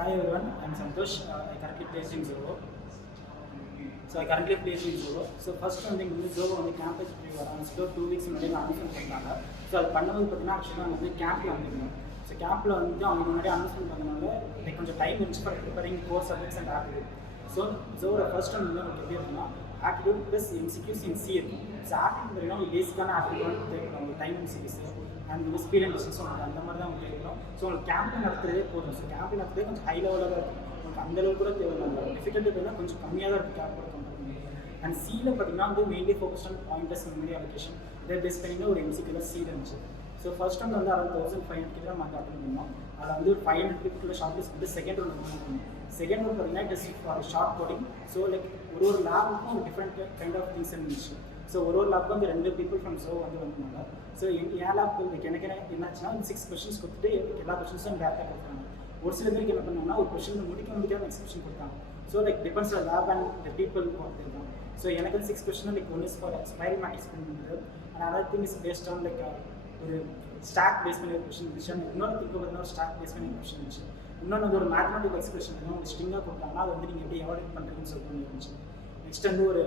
Hi everyone, I'm Santosh. I currently placed in Zoho. So first one thing is Zoho on the campus around 2 weeks முன்னாடி announcement பண்ணாங்க. So அது பண்ணும்போது பார்த்தீங்கன்னா ஆக்சுவலாக வந்து கேம்பில் வந்துருந்தோம். ஸோ கேம்பில் வந்து அவங்க முன்னாடி அனௌன்ஸ்மெண்ட் பண்ணதுனால கொஞ்சம் டைம் இருந்துச்சு for preparing core subjects and aptitude. So ஜோவோட ஃபர்ஸ்ட் ஒன் வந்து உங்களுக்கு எப்படி இருக்குன்னா aptitude plus MCQs in C இருக்கும். ஸோ ஆப்டிடியூட் பார்த்தீங்கன்னா பேசிக்கான ஆப்டிடியூட் தேவைப்படும் உங்களுக்கு டைம் எம்சிக்யூஸ் அண்ட் வந்து ஸ்பீட் அண்ட் டிஸ்டன்ஸ் உங்களுக்கு அந்த மாதிரி தான் உங்களுக்கு தேவைப்படும். ஸோ உங்களுக்கு கேம்பில் நடத்துறதே போதும். ஸோ கேம்பில் நடத்துறதே கொஞ்சம் ஹை லெவலில் தான் இருக்கும். உங்களுக்கு அந்தளவுக்கு கூட தேவையில்லை. டிஃபிகல்ட்டி பார்த்தீங்கன்னா கொஞ்சம் கம்மியாக தான் இருக்குது கேம்போட கம்பேர் பண்ணி. அண்ட் சியில் பார்த்தீங்கன்னா வந்து mainly focus on pointers memory allocation இதை பேஸ் பண்ணி ஒரு எம்சிக்கு தான் சீட் இருந்துச்சு. ஸோ ஃபர்ஸ்ட் ஒன் வந்து அரௌண்ட் 1500 தான் நம்ம அட்டன் பண்ணோம். அதில் வந்து ஒரு 500 people ஷார்ட் லிஸ்ட் வந்து செகண்ட் ஒன் பண்ணணும். செகண்ட் ஒன் பார்த்தீங்கன்னா it is for short coding. So like ஒரு லேபுக்கும் ஒரு டிஃப்ரெண்ட் கைண்ட் ஆஃப் திங்ஸ் இருந்துச்சு. ஸோ ஒரு லேப் வந்து 2 people ஃப்ரம் ஸோ வந்து வந்தாங்க. ஸோ என் லேப் எனக்கு என்னாச்சுன்னா 6 கொஸ்டின்ஸ் கொடுத்துட்டு எல்லா கொஸ்டின்ஸும் டேரக்டாக கொடுத்தாங்க. ஒரு சில பேருக்கு என்ன பண்ணாங்கன்னா ஒரு கொஸ்டின் முடிக்க நெக்ஸ்ட் கொஸ்டின் கொடுத்தாங்க. So like depends lab and the people கொடுத்துருக்காங்க. ஸோ எனக்கு வந்து 6 question like one is for spiral matrix பண்ணுறது and other thing is based on like ஒரு ஸ்டாக் பேஸ் பண்ணி ஒரு கொஸ்டின் இருந்துச்சு. இன்னொரு திங்க் பார்த்தீங்கன்னா ஒரு ஸ்டாக் பேஸ் பண்ணி ஒரு கொஸ்டின் இருந்துச்சு. இன்னொன்று வந்து ஒரு மேத்தமெட்டிக்கல் எக்ஸ்பிரஷன் ஒரு ஸ்ட்ரிங்காக கொடுத்தாங்கன்னா அது வந்து நீங்கள் எப்படி எவால்யூட் பண்ணுறதுன்னு சொல்லிட்டு இருந்துச்சு. நெக்ஸ்ட் வந்து ஒரு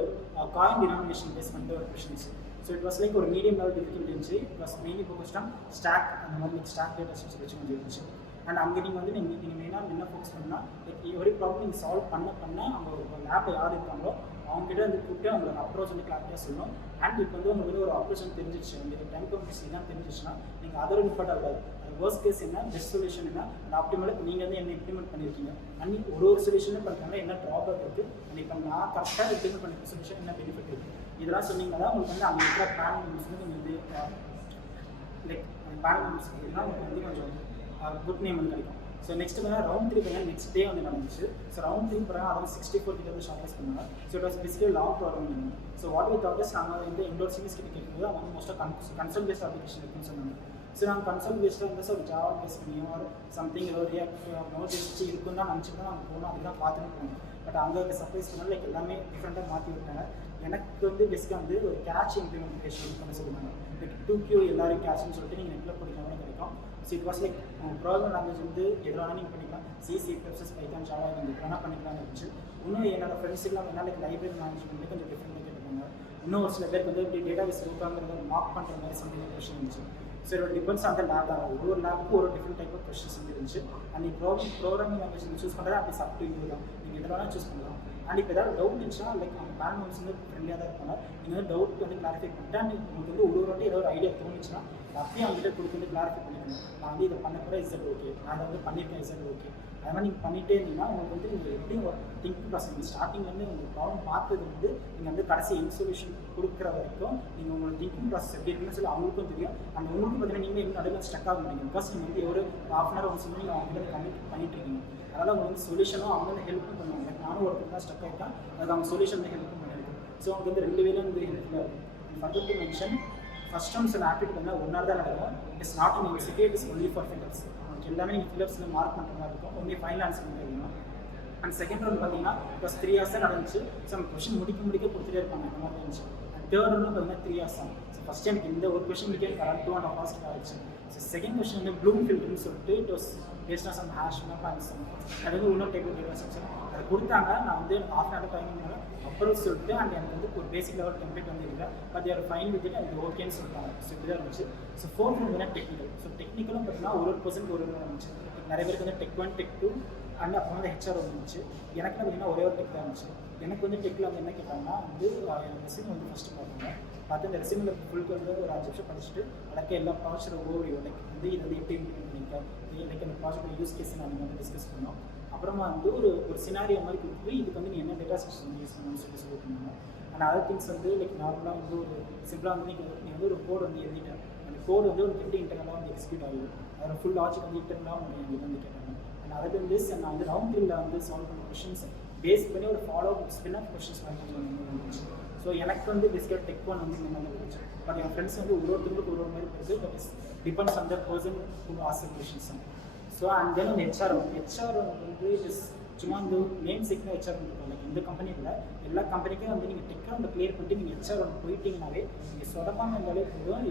காயின் டினாமினேஷன் பேஸ் பண்ணிட்டு ஒரு questions. So it was like ஒரு மீடியம் லெவல் டிஃபிகல்ட் இருந்துச்சு. It was mainly focused on stack அந்த மாதிரி லைக் ஸ்டாக் டேட்டா ஸ்ட்ரக்சர் வச்சு கொஞ்சம் இருந்துச்சு. அண்ட் அங்கே நீங்கள் வந்து நீங்கள் மெயினாக என்ன ஃபோக்கஸ் பண்ணால் லைக் எவ்ரி ப்ராப்ளம் நீங்கள் சால்வ் பண்ண அவங்க ஒரு லேப்பில் யார் இருக்காங்களோ அவங்ககிட்ட வந்து கூப்பிட்டு அவங்களோட அப்ரோச் வந்து கிளாரிட்டியாக சொல்லணும். அண்ட் இப்போ வந்து உங்களுக்கு ஒரு அப்ரோச் வந்து தெரிஞ்சிச்சு உங்களுக்கு டைம் காம்ப்ளெக்ஸி தான் தெரிஞ்சிச்சுன்னா நீங்கள் அதோட இம்பார்ட் ஆகாது. அது வேர்ஸ்ட் கேஸ் என்ன பெஸ்ட் சொல்யூஷன் என்ன அந்த ஆப்டிமலாக நீங்கள் வந்து என்ன இம்ப்ளிமெண்ட் பண்ணியிருக்கீங்க அண்ட் ஒரு சொல்யூஷனும் பண்ணுறாங்க என்ன ட்ராபேக் இருக்குது அண்ட் இப்போ நான் கரெக்டாக இம்ப்ளிமெண்ட் பண்ணிருக்க சொல்யூஷன் என்ன பெனிஃபிட் இருக்குது இதெல்லாம் சொன்னீங்கன்னா உங்களுக்கு வந்து அங்கே இருக்கிற பேனல் மெம்பர்ஸ் வந்து கொஞ்சம் லைக் பேனல் மெம்பர்ஸ் பார்த்தீங்கன்னா உங்களுக்கு வந்து கொஞ்சம் குட் நேம் வந்து கிடைக்கும். ஸோ நெக்ஸ்ட் ரவுண்ட் 3 பார்த்தீங்கன்னா நெக்ஸ்ட் டே வந்து நடந்துச்சு. ஸோ ரவுண்ட் 3 பிறகு அதாவது 64 கிட்ட வந்து ஷார்ட் பண்ணாங்க. So it was basically long problem. So what we thought is நாங்கள் வந்து எங்களோட சீனியர்ஸ் கிட்ட கேட்கும்போது அவங்க வந்து மோஸ்ட்டாக கன்சோல் பேஸ்ட் அப்ளிகேஷன் இருக்குன்னு சொன்னாங்க. ஸோ நாங்கள் கன்சோல் பேஸ்டாக இருந்தால் ஒரு ஜாவா பேஸ் பண்ணியோ ஒரு சம்திங் ஏதோ ரியாக்ட் நோட் வச்சு இருக்குன்னு தான் நினச்சிட்டு தான் நாங்கள் போனோம். அதுதான் பார்த்துட்டு போனோம். பட் அங்கே இருக்க சர்ப்ரைஸ் பண்ணால் லைக் எல்லாமே டிஃப்ரெண்ட்டாக மாற்றி விட்டாங்க. எனக்கு வந்து பேசிக்காக வந்து ஒரு கேட்ச் இம்ப்ளிமெண்டேஷன் பண்ண சொல்லுவாங்க. லைக் 2Q எல்லாரும் கேட்ச்னு சொல்லிட்டு நீங்கள் நெட்டில் படிக்கலாம் கிடைக்கும். So it was like program language வந்து எது வேணாலும் நீங்கள் பண்ணிக்கலாம். C++, பைத்தான், ஜாவா நீங்கள் வேணால் பண்ணிக்கலாம்னு இருந்துச்சு. இன்னும் என்னோட ஃப்ரெண்ட்ஸுக்கெல்லாம் என்ன லைக் லைப்ரரி மேனேஜ்மெண்ட் கொஞ்சம் டிஃப்ரெண்ட்டாக கேட்டுருக்காங்க. இன்னும் ஒரு சில பேருக்கு வந்து இப்படி டேட்டா பேஸ் இருக்காங்கிறத மார்க் பண்ணுற மாதிரி சம்திங் கொஸ்டின் இருந்துச்சு. ஸோ இதோட டிபெண்ட்ஸ் அந்த லேப் தான். ஒரு லேப்புக்கு ஒரு டிஃப்ரெண்ட் டைப் ஆஃப் கொஸ்டின்ஸ் இருந்துச்சு. அண்ட் ப்ரோக்ராமிங் லாங்குவேஜ் சூஸ் பண்ணுறது அப்படி சப் டு யூ தான். நீங்கள் எது வேணால் சூஸ் பண்ணலாம். அண்ட் இப்போ ஏதாவது டவுட் இருந்துச்சுன்னா லைக் நம்ம பேரண்ட்ஸ் வந்து ஃப்ரெண்ட்லியாக தான் இருப்பாங்க. நீங்கள் வந்து டவுட் வந்து கிளாரிஃபை பண்ணிட்டு அண்ட் உங்களுக்கு வந்து ஒரு வாட்டி ஏதாவது ஒரு ஐடியா தோணுச்சுன்னா அப்படியே அவங்ககிட்ட கொடுத்து வந்து கிளாரிஃபை பண்ணிக்கணும். நான் வந்து இதை பண்ண கூட இசட் ஓகே, நான் அதை வந்து பண்ணியிருக்கேன் இசட் ஓகே. அது மாதிரி நீங்கள் பண்ணிகிட்டே இருந்தீங்கன்னா உங்களுக்கு வந்து நீங்கள் எப்படி ஒரு திங்கிங் ப்ராசஸ் நீங்கள் ஸ்டார்டிங்லேருந்து உங்களுக்கு ப்ராப்ளம் பார்த்தது வந்து நீங்கள் வந்து கடைசி என் சொல்யூஷன் கொடுக்குற வரைக்கும் நீங்கள் உங்களோட திங்கிங் ப்ராசஸ் எப்படி இருக்குன்னு சொல்லி அவங்களுக்கும் தெரியும். அந்த உங்களுக்கு பார்த்தீங்கன்னா நீங்கள் இன்னும் நடுவில் ஸ்டக் ஆக மாட்டீங்க. பிகாஸ் நீங்கள் வந்து ஒரு ½ ஒன்ஸ் வந்து நீங்கள் அவங்க கம்மிட் பண்ணிட்டு இருக்கீங்க. அதனால் உங்களுக்கு வந்து சொல்யூஷனும் அவங்க வந்து ஹெல்ப்பும் பண்ணுவாங்க. நானும் ஒருத்தர் தான் ஸ்டக் ஆகிட்டேன். அதுக்கு அவங்க சொல்யூஷன் வந்து ஹெல்ப்பும் பண்ணியிருக்கேன். ஸோ அவங்க வந்து 2 வேலையும் வந்து ஹெல்ப்ஃபுல்லாக இருக்கும். Further to mention first once aptitude வந்து 1 hour தான் நடக்கும். It is not in MCQ, it is only for fillers. உங்களுக்கு எல்லாமே நீங்கள் ஃபில்லர்ஸில் மார்க் பண்ணுற மாதிரி இருக்கும். ஒன்லி ஃபைனல் ஆன்சர் பண்ணிருக்கீங்க. அண்ட் செகண்ட் ரவுண்ட் பார்த்தீங்கன்னா ப்ளஸ் 3 hours தான் நடந்துச்சு. ஸோ நம்ம கொஸ்டின் முடிக்க கொடுத்துட்டே இருப்பாங்க அந்த மாதிரி இருந்துச்சு. அண்ட் தேர்ட் ரவுண்ட் பார்த்தீங்கன்னா 3 hours தான். ஸோ ஃபஸ்ட் எனக்கு இந்த ஒரு கொஸ்டின் முடிக்க கரெக்ட் 2.5 hours ஆகிடுச்சு. ஸோ செகண்ட் கொஸ்டின் வந்து ப்ளூம் ஃபில்டர்னு சொல்லிட்டு it was based on some hash map and some அது வந்து இன்னொரு டைப் ஆஃப் டேட்டா ஸ்ட்ரக்சர் அதை கொடுத்தாங்க. நான் வந்து ½ hour டைம் அப்புறம் சொல்லிட்டு அண்ட் எனக்கு வந்து ஒரு பேசிக் லெவல் டெம்ப்ளேட் வந்து இல்லை. பட் யார் ஃபைன் வித்துட்டு எனக்கு ஓகேன்னு சொல்லிட்டாங்க. ஸோ இப்படிதான் இருந்துச்சு. ஸோ ஃபோர்த் வந்து டெக்னிக்கல். ஸோ டெக்னிக்கலும் பார்த்தீங்கன்னா ஒரு பர்சன்ட் ஒரு இருந்துச்சு. நிறைய பேருக்கு வந்து டெக் 1 டெக் 2 அண்ட் அப்புறம் வந்து HR இருந்துச்சு. எனக்கு பார்த்தீங்கன்னா ஒரே ஒரு டெக் தான் இருந்துச்சு. எனக்கு வந்து டெக்கில் வந்து என்ன கேட்டாங்கன்னா வந்து எனக்கு ரெசியூம் வந்து ஃபஸ்ட்டு பார்த்து அந்த ரெசியூமில் ஃபுல் வந்து ஒரு 5 நிமிஷம் படிச்சுட்டு அதுக்கு எல்லா ப்ராஜெக்டோட ஓவர்வியூ லைக் வந்து இது வந்து எப்படி இம்ப்ளிமெண்ட் பண்ணியிருக்கேன் லைக் அந்த ப்ராஜெக்ட் யூஸ் கேஸ் நான் வந்து டிஸ்கஸ் பண்ணோம். அப்புறமா வந்து ஒரு சினாரியோ மாதிரி கொடுத்து இதுக்கு வந்து நீ என்ன டேட்டா ஸ்ட்ரக்சர் யூஸ் பண்ணணும்னு சொல்லியிருந்தாங்க. அண்ட் அதர் திங்ஸ் வந்து லைக் நார்மலாக வந்து ஒரு சிம்பிளாக வந்து நீ வந்து ஒரு கோட் வந்து எழுதிட்டேன். அந்த கோட் வந்து ஒரு எப்படி இன்டர்னலாக வந்து எக்ஸிக்யூட் ஆகுது அதோட ஃபுல் லாஜிக் வந்து இன்டர்னலாக வந்து வந்து கேட்டாங்க. அண்ட் அதர் தென் திஸ் நான் வந்து ரவுண்ட் 3 வந்து சால்வ் பண்ண கொஷின்ஸ் பேஸ் பண்ணி ஒரு ஃபாலோ ஸ்பின் ஆஃப் கொஷின்ஸ் மாதிரி கொஞ்சம் இருந்துச்சு. ஸோ எனக்கு வந்து பேசிக்காக டெக் 1 வந்து இந்த மாதிரி இருந்துச்சு. பட் என் ஃப்ரெண்ட்ஸ் வந்து ஒருத்தருக்கு ஒரு மாதிரி இருக்குது. But is depends on the person who ask questions. So and then அந்த ஹெச்ஆர் வந்து இஸ் சும்மா வந்து நேம் சேக்னா HR இருக்கும். லைக் இந்த கம்பெனியில் எல்லா கம்பெனிக்கும் வந்து நீங்கள் டெக்காக வந்து கிளியர் பண்ணிட்டு நீங்கள் HR போயிட்டீங்கன்னாவே நீங்கள் சொதப்பாமல் இருந்தாலே போதும்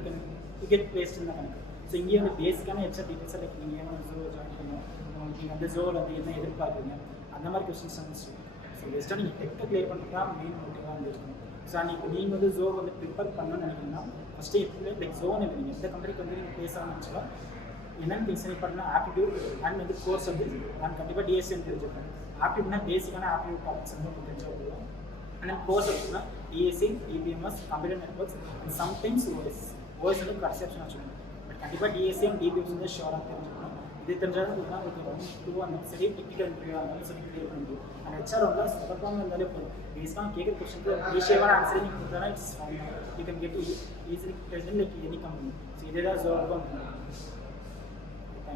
யூ கெட் பிளேஸ்டுன்னு தான் கணக்கு. ஸோ இங்கே வந்து பேசிக்கான HR டீட்டெயில்ஸாக லைக் நீங்கள் ஏன்னா ஜாயின் பண்ணணும் நீங்கள் வந்து ஜோவில் வந்து என்ன எதிர்பார்க்குறீங்க அந்த மாதிரி கொஸ்டின்ஸ் வந்துச்சு. ஸோ பெஸ்ட்டாக நீங்கள் டெக்கை கிளியர் பண்ணுறது தான் மெயின் மோட்டிவாக இருந்துருக்கணும். ஸோ அன்றைக்கி நீங்கள் வந்து ஜோ வந்து ப்ரிப்பேர் பண்ணணும்னு நினைக்கிறீங்கன்னா ஃபஸ்ட்டு எப்பவுமே லைக் ஜோன் இல்லை, நீங்கள் எந்த கம்பெனிக்கு வந்து நீங்கள் பேச ஆரம்பிச்சாலும் என்னென்னு டிசைன் பண்ணால் ஆப்டிடியூட் அண்ட் வந்து கோர்ஸ் வந்து நான் கண்டிப்பாக டிஎஸ்சின்னு தெரிஞ்சுப்பேன். ஆப்டிடியூட்னா பேசிக்கான ஆப்டிடியூட் டாபிக்ஸ் வந்து உங்களுக்கு தெரிஞ்சால் போதும். அண்ட் தென் கோர்ஸ் அப்படின்னா DSC, DBMS, computer networks and sometimes OS வந்து கன்செப்ஷன் வச்சுக்கணும். பட் கண்டிப்பாக டிஎஸ்சி அண்ட் டிபிஎம்ஸ் வந்து ஷோராக தெரிஞ்சுக்கணும். இது தெரிஞ்சாலும் உங்களுக்கு ரொம்ப டூவாக இருந்தாலும் சரி, டெக்னிக்கல் இன்டர்வியூவாக இருந்தாலும் சரி கிளியர் பண்ண முடியும். அண்ட் ஹெச்ஆர் வந்து சிறப்பாக இருந்தாலே போதும். பேசிக்காக கேட்குற கொஸ்டினுக்கு ஈஸியான ஆன்சர் நீங்கள் கொடுத்தாலும் it's fine. You can get easily present like any company. So இதே தான் ஜோவாக இருக்கும்.